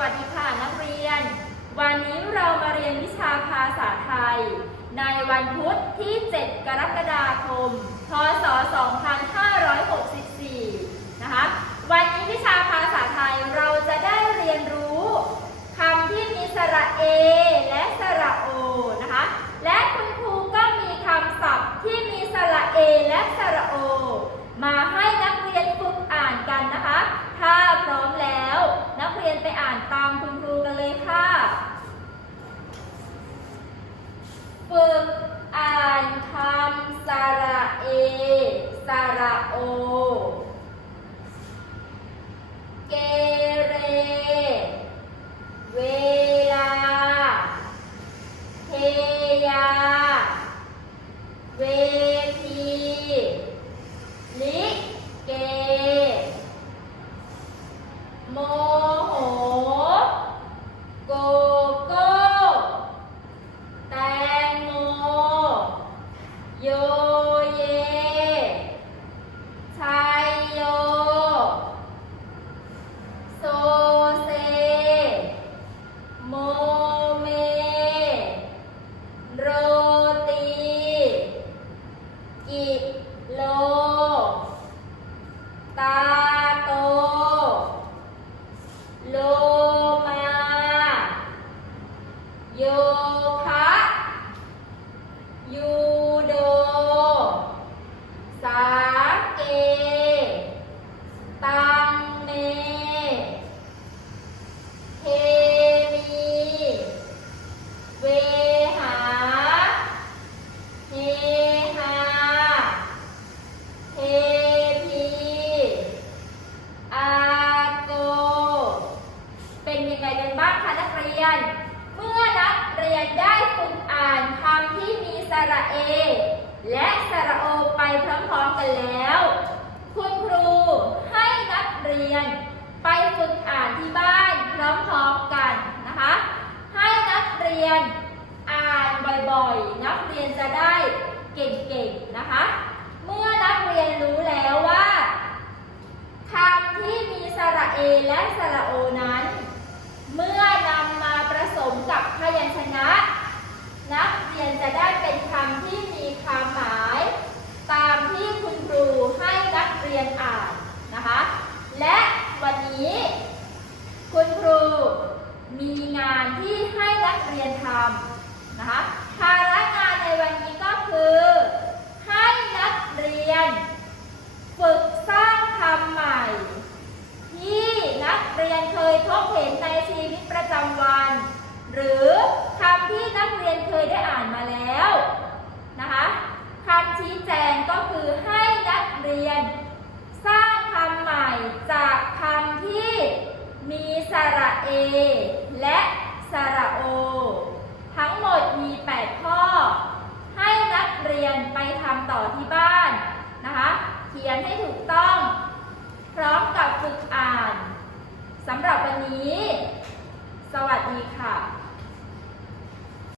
วัสดีค่ะนักเรียน วันนี้เรามาเรียนวิชาภาษาไทย ในวันพุธที่ 7 กรกฎาคม พศ2 5 6 นะคะ วันนี้วิชาภาษาไทยเราจะได้เรียนรู้คำที่มีสระเอ และสระโอ นะคะ และคุณครูก็มีคำศัพท์ที่มีสระเอ และสระโอ มาให้นักเรียนฝึกอ่านกันนะคะ ถ้าพร้อมแล้ว นักเรียนไปอ่านตามคุณครูกันเลยค่ะ ฝึกอ่านคำสระเอ สระโอ เกเร เวลา เทยา เวที ลิเก โมโห โกโก้ แตงโม โยเย ชัยโย โซเซ โมเม โรตี กิโล ตาโต โลมา โยคะยูโด สาเก ตังเม เทมี เวหา เฮฮาเทพี อาโก เป็นยังไงกันบ้างคะนักเรียน รียนได้ฝึกอ่านคำที่มีสระเอ และสระโอไปพร้อมๆกันแล้ว คุณครูให้นักเรียน ไปฝึกอ่านที่บ้านพร้อมๆกันนะคะ ให้นักเรียนอ่านบ่อยๆ นักเรียนจะได้เก่งๆนะคะ เมื่อนักเรียนรู้แล้วว่าคำที่มีสระเอและสระโอนั้น มาผมกับพยัญชนะ นักเรียนจะได้เป็นคำที่มีความหมาย ตามที่คุณครูให้นักเรียนอ่านนะคะ และวันนี้ คุณครูมีงานที่ให้นักเรียนทำนะคะภาระงานในวันนี้ก็คือ ให้นักเรียน ฝึกสร้างคำใหม่ ที่นักเรียนเคยพบเห็นในชีวิตประจำวัน หรือคำที่นักเรียนเคยได้อ่านมาแล้วนะคะคำชี้แจงก็คือให้นักเรียน สร้างคำใหม่จากคำที่มี สระเอ และสระโอ ทั้งหมดมี 8 ข้อ ให้นักเรียนไปทำต่อที่บ้านนะคะ เขียนให้ถูกต้อง พร้อมกับฝึกอ่านสำหรับวันนี้ สวัสดีค่ะ